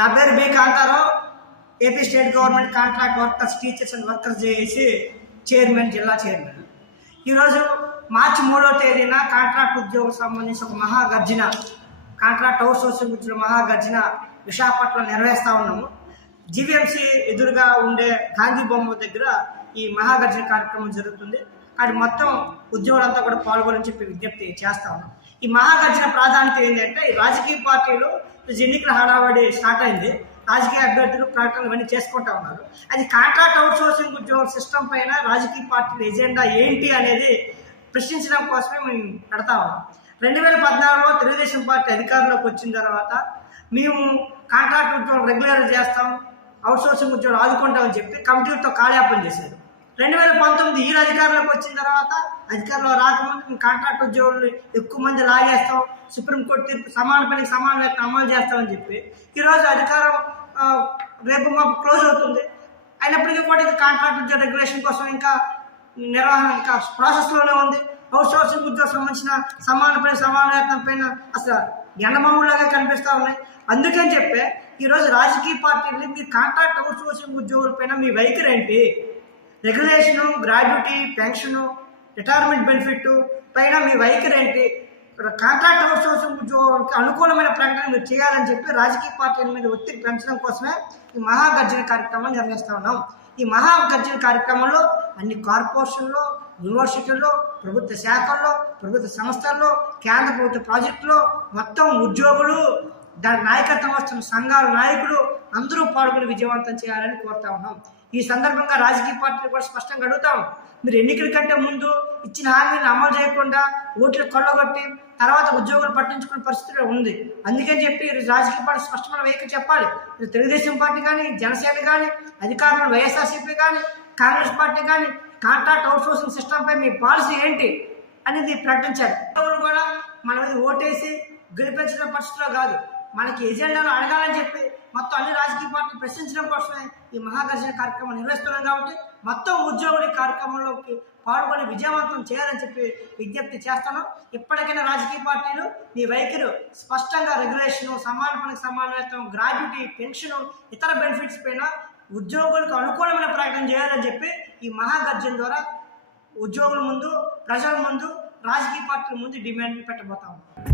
నా పేరు B Kantharao. AP state government contract workers teachers and workers చేసి chairman జిల్లా చైర్మన్. ఈరోజు మార్చి మూడో తేదీన కాంట్రాక్ట్ ఉద్యోగం సంబంధించి ఒక మహాగర్జన కాంట్రాక్ట్ అవుట్ సోర్సింగ్ గురించి మహాగర్జన విశాఖపట్నం నిర్వహిస్తూ ఉన్నాము. జీవీఎంసీ ఎదురుగా ఉండే గాంధీ బొమ్మ దగ్గర ఈ మహాగర్జన కార్యక్రమం జరుగుతుంది. అది మొత్తం ఉద్యోగులంతా కూడా పాల్గొనని చెప్పి విజ్ఞప్తి చేస్తా ఉన్నాం. ఈ మహాగర్జన ప్రాధాన్యత ఏంటంటే ఈ రాజకీయ పార్టీలు ఎన్నికల హడావడి స్టార్ట్ అయింది. రాజకీయ అభ్యర్థులు ప్రకటనలు ఇవన్నీ చేసుకుంటా ఉన్నారు. అది కాంట్రాక్ట్ అవుట్సోర్సింగ్ ఉద్యోగ సిస్టమ్ పైన రాజకీయ పార్టీల ఎజెండా ఏంటి అనేది ప్రశ్నించడం కోసమే మేము పెడతా ఉన్నాం. రెండు వేల పద్నాలుగులో తెలుగుదేశం పార్టీ అధికారంలోకి వచ్చిన తర్వాత మేము కాంట్రాక్ట్ ఉద్యోగం రెగ్యులర్ చేస్తాం అవుట్సోర్సింగ్ ఉద్యోగం ఆదుకుంటామని చెప్పి కమిటీలతో కాలయాపన చేశారు. రెండు వేల పంతొమ్మిది ఈ అధికారంలోకి వచ్చిన తర్వాత అధికారంలో రాకముందు మేము కాంట్రాక్ట్ ఉద్యోగులు ఎక్కువ మంది లాగేస్తాం. సుప్రీంకోర్టు తీర్పు సమాన పనికి సమాన వేతనం అమలు చేస్తామని చెప్పి ఈరోజు అధికారం రేపు మాకు క్లోజ్ అవుతుంది. అయినప్పటికీ కూడా ఇది కాంట్రాక్ట్ ఉద్యోగ రెగ్యులేషన్ కోసం ఇంకా నిర్వహణ ఇంకా ప్రాసెస్లోనే ఉంది. అవుట్సోర్సింగ్ ఉద్యోగం సంబంధించిన సమాన పని సమాన వేతనం పైన అసలు ఎండమాములాగా కనిపిస్తూ ఉన్నాయి. అందుకని చెప్పే ఈరోజు రాజకీయ పార్టీలు మీ కాంట్రాక్ట్ అవుట్సోర్సింగ్ ఉద్యోగుల పైన మీ వైఖరి ఏంటి? Regulation gratuity pension retirement benefit పైన మీ వైఖరి ఏంటి? కాంట్రాక్ట్ అవుట్ ఉద్యోగానికి అనుకూలమైన ప్రకటన మీరు చేయాలని చెప్పి రాజకీయ పార్టీల మీద ఒత్తిడి పెంచడం కోసమే ఈ మహాగర్జన కార్యక్రమం నిర్వహిస్తూ ఉన్నాం. ఈ మహాగర్జన కార్యక్రమంలో అన్ని కార్పొరేషన్లో యూనివర్సిటీల్లో ప్రభుత్వ శాఖల్లో ప్రభుత్వ సంస్థల్లో కేంద్ర ప్రభుత్వ ప్రాజెక్టులో మొత్తం ఉద్యోగులు దాని నాయకత్వం వస్తున్న సంఘాల నాయకులు అందరూ పాల్గొని విజయవంతం చేయాలని కోరుతా ఉన్నాం. ఈ సందర్భంగా రాజకీయ పార్టీలు కూడా స్పష్టంగా అడుగుతాం. మీరు ఎన్నికల కంటే ముందు ఇచ్చిన హామీలను అమలు చేయకుండా ఓట్లు కొల్లగొట్టి తర్వాత ఉద్యోగులు పట్టించుకునే పరిస్థితి ఉంది. అందుకని చెప్పి రాజకీయ పార్టీ స్పష్టమైన వైఖరి చెప్పాలి. తెలుగుదేశం పార్టీ కానీ జనసేన కానీ అధికారంలో వైఎస్ఆర్సీపీ కానీ కాంగ్రెస్ పార్టీ కానీ కాంట్రాక్ట్ అవుట్ సోర్సింగ్ సిస్టంపై మీ పాలసీ ఏంటి అనేది ప్రకటించారు. ఉద్యోగులు కూడా మన మీద ఓటేసి గెలిపించిన పరిస్థితిలో కాదు. మనకి ఎజెండాను అడగాలని చెప్పి మొత్తం ప్రశ్నించడం కోసమే ఈ మహాగర్జన కార్యక్రమం నిర్వహిస్తున్నాం కాబట్టి మొత్తం ఉద్యోగుని కార్యక్రమంలోకి పాల్గొని విజయవంతం చేయాలని చెప్పి విజ్ఞప్తి చేస్తాను ఇప్పటికైనా రాజకీయ పార్టీలు మీ వైఖరు స్పష్టంగా రెగ్యులేషన్ సమాన పనికి సమానత్వం గ్రాడ్యుటీ పెన్షన్ ఇతర బెనిఫిట్స్ పైన ఉద్యోగులకు అనుకూలమైన ప్రకటన చేయాలని చెప్పి ఈ మహాగర్జన ద్వారా ఉద్యోగుల ముందు ప్రజల ముందు రాజకీయ పార్టీల ముందు డిమాండ్ పెట్టబోతాము